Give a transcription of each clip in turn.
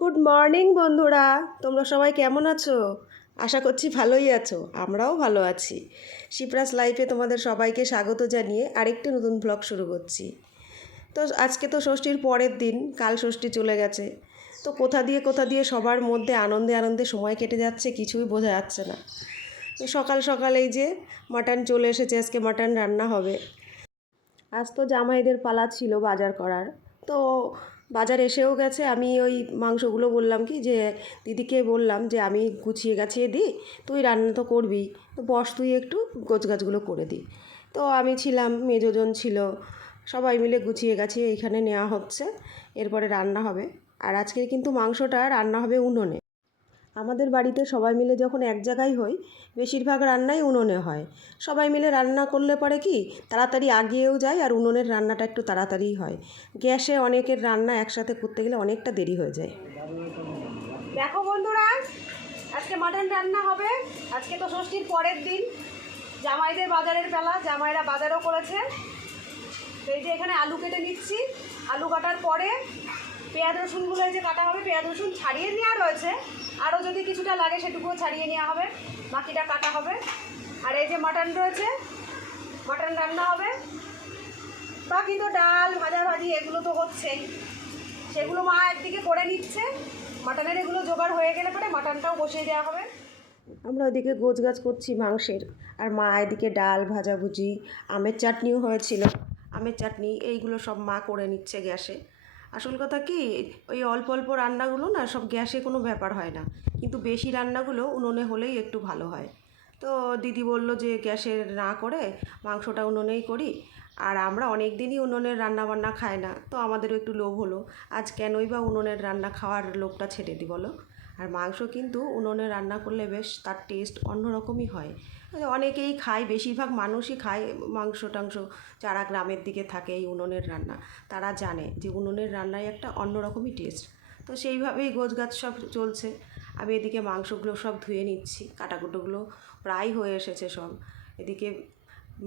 Good morning বন্ধুরা। তোমরা সবাই কেমন আছো? আশা করছি ভালোই আছো। আমরাও ভালো আছি। শিপ্রাস লাইফে তোমাদের সবাইকে স্বাগত জানিয়ে আরেকটি নতুন ব্লগ শুরু করছি। তো আজকে তো ষষ্ঠীর পরের দিন, কাল ষষ্ঠী চলে গেছে। তো কোথা দিয়ে কোথা দিয়ে সবার মধ্যে আনন্দে আনন্দে সময় কেটে যাচ্ছে কিছুই বোঝা যাচ্ছে না। সকাল সকাল এই যে মাটন চলে এসেছে, আজকে মাটন রান্না হবে। আজ তো জামাইদের পালা ছিল বাজার করার। তো বাজার এসেও গেছে। আমি ওই মাংসগুলো বললাম কি যে, দিদিকে বললাম যে, আমি গুছিয়ে গাছিয়ে দিই, তুই রান্না তো করবি, তো বস তুই একটু গোছগাছগুলো করে দিই। তো আমি ছিলাম, মেজোজন ছিল, সবাই মিলে গুছিয়ে গাছিয়ে এইখানে নেওয়া হচ্ছে, এরপরে রান্না হবে। আর আজকে কিন্তু মাংসটা রান্না হবে উনুনে। আমাদের বাড়িতে সবাই মিলে যখন এক জায়গায় হই, বেশিরভাগ রান্নাই উনুনে হয়। সবাই মিলে রান্না করলে পরে কি, তাড়াতাড়ি আগিয়েও যায় আর উনুনের রান্নাটা একটু তাড়াতাড়ি হয়। গ্যাসে অনেকের রান্না একসাথে করতে গেলে অনেকটা দেরি হয়ে যায়। দেখো বন্ধুরা, আজকে মাটন রান্না হবে। আজকে তো ষষ্ঠীর পরের দিন। জামাইদের বাজারের বেলা, জামাইরা বাজারও করেছে। এই যে এখানে আলু কেটে নিচ্ছি। আলু কাটার পরে পেঁয়াজ রসুনগুলো যে কাটা হবে, পেঁয়াজ রসুন ছাড়িয়ে নেওয়া রয়েছে। আরও যদি কিছুটা লাগে সেটুকুও ছাড়িয়ে নেওয়া হবে, বাকিটা কাটা হবে। আর এই যে মাটন রয়েছে, মাটন রান্না হবে। বাকি তো ডাল, ভাজা ভাজি, এগুলো তো হচ্ছেই। সেগুলো মা একদিকে করে নিচ্ছে। মাটনের এগুলো জোগাড় হয়ে গেলে পরে মাটনটাও বসিয়ে দেওয়া হবে। আমরা ওদিকে গোছগাছ করছি মাংসের। আর মা এদিকে ডাল, ভাজাভুজি, আমের চাটনিও হয়েছিল। আমের চাটনি, এইগুলো সব মা করে নিচ্ছে গ্যাসে। আসল কথা কি, ওই অল্প অল্প রান্নাগুলো না সব গ্যাসে কোনো ব্যাপার হয় না। কিন্তু বেশি রান্নাগুলো উনুনে হলেই একটু ভালো হয়। তো দিদি বলল যে গ্যাসে না করে মাংসটা উনুনেই করি। আর আমরা অনেক দিনই উনুনের রান্না বান্না খাই না, তো আমাদেরও একটু লোভ হলো। আজ কেনই বা উনুনের রান্না খাওয়ার লোভটা ছেড়ে দিই বলো? আর মাংস কিন্তু উনুনে রান্না করলে বেশ তার টেস্ট অন্যরকমই হয়। অনেকেই খায়, বেশিরভাগ মানুষই খায় মাংস টাংস, যারা গ্রামের দিকে থাকে এই উনুনের রান্না, তারা জানে যে উনুনের রান্নায় একটা অন্যরকমই টেস্ট তো সেইভাবেই গোছগাছ সব চলছে। আমি এদিকে মাংসগুলো সব ধুয়ে নিচ্ছি, কাটাকুটোগুলো প্রায় হয়ে এসেছে সব। এদিকে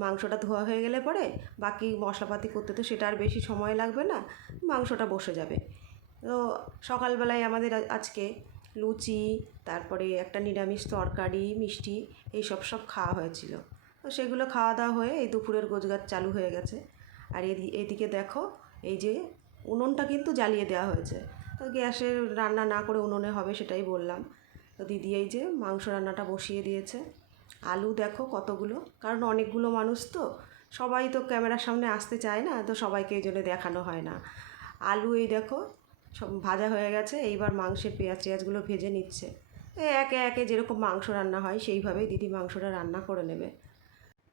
মাংসটা ধোয়া হয়ে গেলে পরে বাকি মশলাপাতি করতে তো সেটা আর বেশি সময় লাগবে না, মাংসটা বসে যাবে। তো সকালবেলায় আমাদের আজকে লুচি, তারপরে একটা নিরামিষ তরকারি, মিষ্টি, এইসব সব সব খাওয়া হয়েছিল। তো সেগুলো খাওয়া দাওয়া হয়ে এই দুপুরের গোছগাছ চালু হয়ে গেছে। আর এদি, এদিকে দেখো, এই যে উনুনটা কিন্তু জ্বালিয়ে দেওয়া হয়েছে। তো গ্যাসের রান্না না করে উনুনে হবে সেটাই বললাম। তো দিদি এই যে মাংস রান্নাটা বসিয়ে দিয়েছে। আলু দেখো কতগুলো, কারণ অনেকগুলো মানুষ তো, সবাই তো ক্যামেরার সামনে আসতে চায় না, তো সবাইকে এই জন্য দেখানো হয় না। আলু এই দেখো সব ভাজা হয়ে গেছে, এইবার মাংসের পেঁয়াজ টেয়াজগুলো ভেজে নিচ্ছে। একে একে যেরকম মাংস রান্না হয়, সেইভাবেই দিদি মাংসটা রান্না করে নেবে।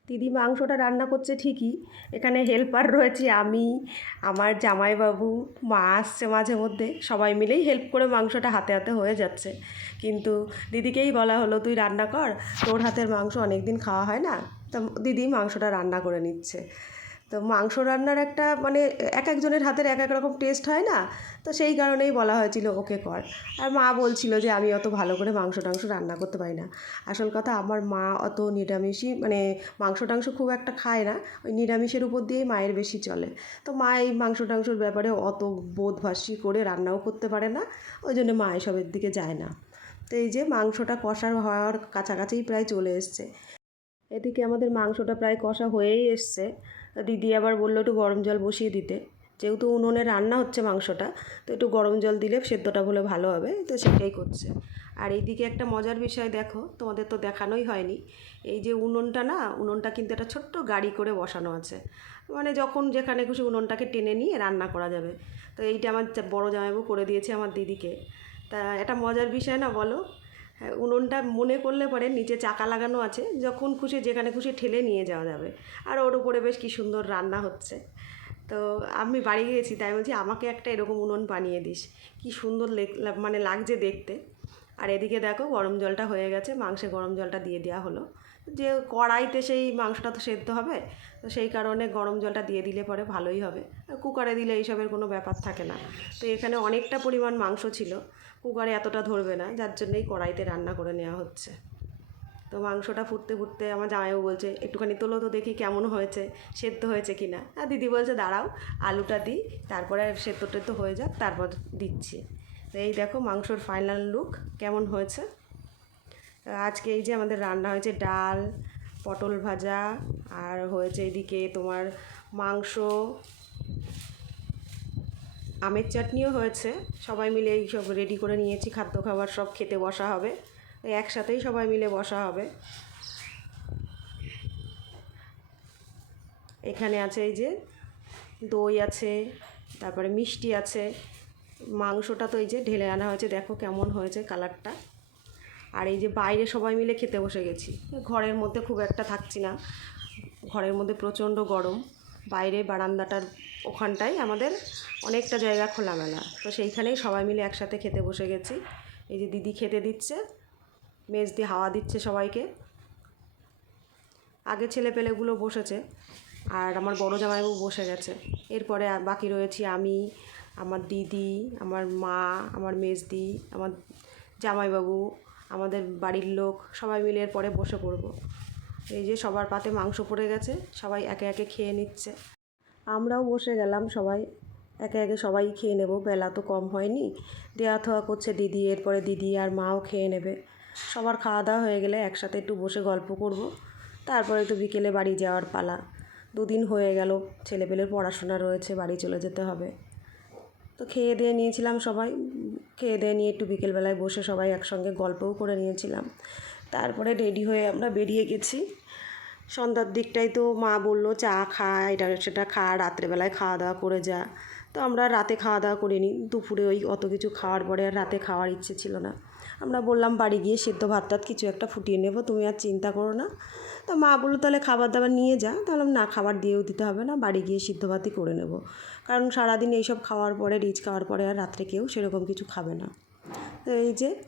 দিদি মাংসটা রান্না করছে ঠিকই, এখানে হেল্পার রয়েছে আমি, আমার জামাইবাবু, মা আসছে মাঝে মধ্যে, সবাই মিলেই হেল্প করে মাংসটা হাতে হাতে হয়ে যাচ্ছে। কিন্তু দিদিকেই বলা হলো, তুই রান্না কর, তোর হাতের মাংস অনেক দিন খাওয়া হয় না? তো দিদি মাংসটা রান্না করে নিচ্ছে। তো মাংস রান্নার একটা মানে এক একজনের হাতের এক এক রকম টেস্ট হয় না? তো সেই কারণেই বলা হয়েছিল, ওকে কর। আর মা বলছিল যে, আমি অত ভালো করে মাংস টাংস রান্না করতে পারি না। আসল কথা, আমার মা অত নিরামিষই মানে মাংস টাংস খুব একটা খায় না, ওই নিরামিষের উপর দিয়েই মায়ের বেশি চলে। তো মা এই মাংস টাংসর ব্যাপারে অত বোধভাসি করে রান্নাও করতে পারে না, ওই জন্য মা এসবের দিকে যায় না। তো এই যে মাংসটা কষার হওয়ার কাছাকাছিই প্রায় চলে এসছে। এদিকে আমাদের মাংসটা প্রায় কষা হয়েই এসছে। তা দিদি আবার বলল একটু গরম জল বসিয়ে দিতে। যেহেতু উনুনে রান্না হচ্ছে মাংসটা, তো একটু গরম জল দিলে সেদ্ধটা হলে ভালো হবে, তো সেটাই করছে। আর এইদিকে একটা মজার বিষয় দেখো, তোমাদের তো দেখানোই হয়নি। এই যে উনুনটা না, উনুনটা কিন্তু একটা ছোট্ট গাড়ি করে বসানো আছে। মানে যখন যেখানে খুশি উনুনটাকে টেনে নিয়ে রান্না করা যাবে। তো এইটা আমার বড় জামাইবু করে দিয়েছে আমার দিদিকে। তা এটা মজার বিষয় না বলো? উনুনটা মনে করলে পরে নিচে চাকা লাগানো আছে, যখন খুশি যেখানে খুশি ঠেলে নিয়ে যাওয়া যাবে। আর ওর উপরে বেশ কী সুন্দর রান্না হচ্ছে। তো আমি বাড়ি গিয়েছি, তাই বলছি, আমাকে একটা এরকম উনুন বানিয়ে দিস। কি সুন্দর মানে লাগছে দেখতে। আর এদিকে দেখো গরম জলটা হয়ে গেছে, মাংসে গরম জলটা দিয়ে দেওয়া হলো। যে কড়াইতে সেই মাংসটা তো সেদ্ধ হবে, তো সেই কারণে গরম জলটা দিয়ে দিলে পরে ভালোই হবে। কুকারে দিলে এইসবের কোনো ব্যাপার থাকে না। তো এখানে অনেকটা পরিমাণ মাংস ছিল, কুকারে এতটা ধরবে না, যার জন্যই কড়াইতে রান্না করে নেওয়া হচ্ছে। তো মাংসটা ফুটতে ফুটতে আমার জামাইবাবু বলছে, একটুখানি তোলো তো দেখি কেমন হয়েছে, সেদ্ধ হয়েছে কি না আর দিদি বলছে, দাঁড়াও, আলুটা দিই তারপরে সেদ্ধ টেদ্ধ হয়ে যাক, তারপর দিচ্ছি। তো এই দেখো মাংসর ফাইনাল লুক কেমন হয়েছে। আজকে এই যে আমাদের রান্না হয়েছে ডাল, পটল ভাজা, আর হয়েছে এদিকে তোমার মাংস, আমের চাটনিও হয়েছে। সবাই মিলে এই সব রেডি করে নিয়েছি, খাদ্য খাবার সব খেতে বসা হবে। একসাথেই সবাই মিলে বসা হবে। এখানে আছে এই যে দই আছে, তারপরে মিষ্টি আছে। মাংসটা তো এই যে ঢেলে আনা হয়েছে, দেখো কেমন হয়েছে কালারটা আর এই যে বাইরে সবাই মিলে খেতে বসে গেছি। ঘরের মধ্যে খুব একটা থাকছি না। ঘরের মধ্যে প্রচণ্ড গরম। বাইরে বারান্দাটার ওখানটায় আমাদের অনেকটা জায়গা খোলামেলা। তো সেইখানেই সবাই মিলে একসাথে খেতে বসে গেছি। এই যে দিদি খেতে দিচ্ছে মেজ দিয়ে হাওয়া দিচ্ছে সবাইকে। আগে ছেলে পেলেগুলো বসেছে, আর আমার বড় জামাইবাবু বসে গেছে। এরপরে বাকি রয়েছি আমি, আমার দিদি, আমার মা, আমার মেজদি, আমার জামাইবাবু আমাদের বাড়ির লোক সবাই মিলে এরপরে বসে পড়ব। এই যে সবার পাতে মাংস পড়ে গেছে, সবাই একে একে খেয়ে নিচ্ছে। আমরাও বসে গেলাম সবাই, একে একে সবাই খেয়ে নেব, বেলা তো কম হয়নি। দেওয়া থোয়া করছে দিদি, এরপরে দিদি আর মাও খেয়ে নেবে। সবার খাওয়া দাওয়া হয়ে গেলে একসাথে একটু বসে গল্প করব। তারপরে তো বিকেলে বাড়ি যাওয়ার পালা। দুদিন হয়ে গেল, ছেলেপেলের পড়াশোনা রয়েছে, বাড়ি চলে যেতে হবে। তো খেয়ে দিয়ে নিয়েছিলাম সবাই। খেয়ে দিয়ে নিয়ে একটু বিকেলবেলায় বসে সবাই একসঙ্গে গল্পও করে নিয়েছিলাম। তারপরে রেডি হয়ে আমরা বেরিয়ে গেছি। সন্ধ্যার দিকটাই তো মা বলল, চা খা, এটা সেটা খা, রাত্রেবেলায় খাওয়া দাওয়া করে যা। তো আমরা রাতে খাওয়া দাওয়া করিনি। দুপুরে ওই অত কিছু খাওয়ার পরে আর রাতে খাওয়ার ইচ্ছে ছিল না। আমরা বললাম, বাড়ি গিয়ে সেদ্ধ ভাত টাত কিছু একটা ফুটিয়ে নেব, তুমি আর চিন্তা করো না। তো মা বলল, তাহলে খাবার দাবার নিয়ে যা। তাহলে না, খাবার দিয়েও দিতে হবে না, বাড়ি গিয়ে সিদ্ধ ভাতই করে নেব। কারণ সারাদিন এইসব খাওয়ার পরে, রিচ খাওয়ার পরে আর রাত্রে কেউ সেরকম কিছু খাবে না। তো এই যে,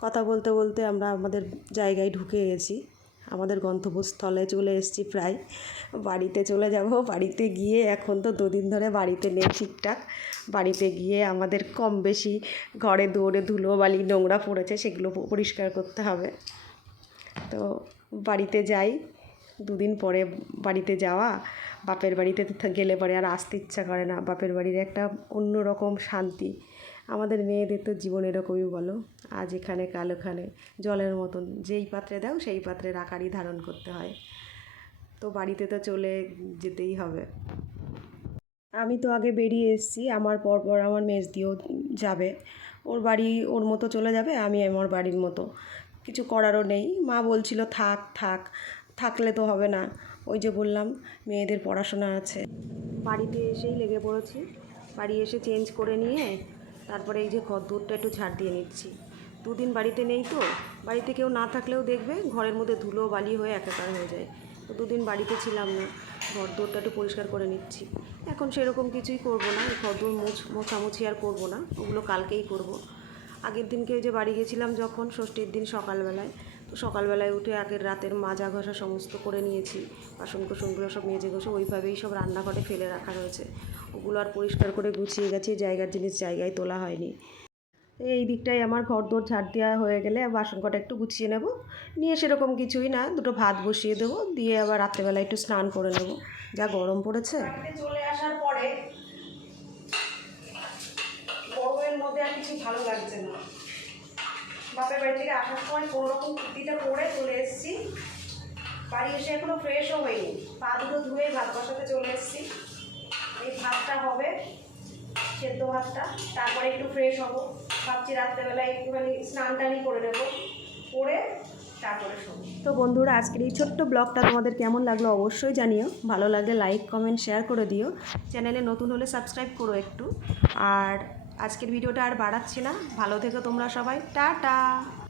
কথা বলতে বলতে আমরা আমাদের জায়গায় ঢুকে গেছি। আমাদের গন্তব্যস্থলে চলে এসেছি প্রায়। বাড়িতে চলে যাব। বাড়িতে গিয়ে এখন তো দুদিন ধরে বাড়িতে নেই ঠিকঠাক। বাড়িতে গিয়ে আমাদের কম বেশি ঘরে দৌড়ে ধুলো, বালি, নোংরা পড়েছে সেগুলো পরিষ্কার করতে হবে। তো বাড়িতে যাই। দুদিন পরে বাড়িতে যাওয়া। বাপের বাড়িতে গেলে পরে আর আসতে ইচ্ছা করে না। বাপের বাড়ির একটা অন্য রকম শান্তি। আমাদের মেয়েদের তো জীবন এরকমই বলো। আজ এখানে, কাল ওখানে। জলের মতন। যেই পাত্রে দাও, সেই পাত্রের আকারই ধারণ করতে হয়। তো বাড়িতে তো চলে যেতেই হবে। আমি তো আগে বেরিয়ে এসেছি। আমার পরপর আমার মেজ দিয়েও যাবে। ওর বাড়ি ওর মতো চলে যাবে, আমি আমার বাড়ির মতো। কিছু করারও নেই। মা বলছিল, থাক থাক। থাকলে তো হবে না। ওই যে বললাম, মেয়েদের পড়াশোনা আছে। বাড়িতে এসেই লেগে পড়েছি। বাড়ি এসে চেঞ্জ করে নিয়ে তারপরে এই যে দুধটা একটু ছাড় দিয়ে নিচ্ছি। দুদিন বাড়িতে নেই তো, বাড়িতে কেউ না থাকলেও দেখবে ঘরের মধ্যে ধুলো বালি হয়ে একাকার হয়ে যায়। তো দুদিন বাড়িতে ছিলাম না, ঘর দৌড়টা একটু পরিষ্কার করে নিচ্ছি। এখন সেরকম কিছুই করব না, ঘর দৌড় মুছ, মোছামুছি আর করব না, ওগুলো কালকেই করব। আগের দিনকে ওই যে বাড়ি গেছিলাম যখন, ষষ্ঠীর দিন সকালবেলায় সকালবেলায় উঠে আগের রাতের মাজা ঘষা সমস্ত করে নিয়েছি। বাসন কোসনগুলো সব মেজে ঘষে ওইভাবেই সব রান্নাঘরে ফেলে রাখা রয়েছে। ওগুলো আর পরিষ্কার করে গুছিয়ে গেছে জায়গার জিনিস জায়গায় তোলা হয়নি। এই দিকটাই আমার ঘর দোর ঝাড় দেওয়া হয়ে গেলে বাসন কটা একটু গুছিয়ে নেব। নিয়ে সেরকম কিছুই না, দুটো ভাত বসিয়ে দেবো, দিয়ে আবার রাত্রেবেলা একটু স্নান করে নেব। যা গরম পড়েছে। চলে আসার পরে গরমের মধ্যে আর কিছু ভালো লাগছে না। বাপের বাড়ি থেকে আসার সময় কোনো রকম কুর্তিটা পরে চলে এসেছি। বাড়ি এসে এখনও ফ্রেশও হয়নি। পা দুটো ধুয়ে ভাত বসাতে চলে এসেছি। এই ভাতটা হবে, সেদ্ধ ভাতটা। তারপরে একটু ফ্রেশ হব। ভাবছি রাত্রেবেলায় একটুখানি স্নান টানি করে নেব। করে তারপরে তো বন্ধুরা, আজকের এই ছোট্ট ব্লগটা তোমাদের কেমন লাগল অবশ্যই জানিও। ভালো লাগলে লাইক কমেন্ট শেয়ার করে দিও। চ্যানেলে নতুন হলে সাবস্ক্রাইব করো একটু। আর আজকের ভিডিওটা আর বাড়াচ্ছি না। ভালো থেকো তোমরা সবাই। টাটা!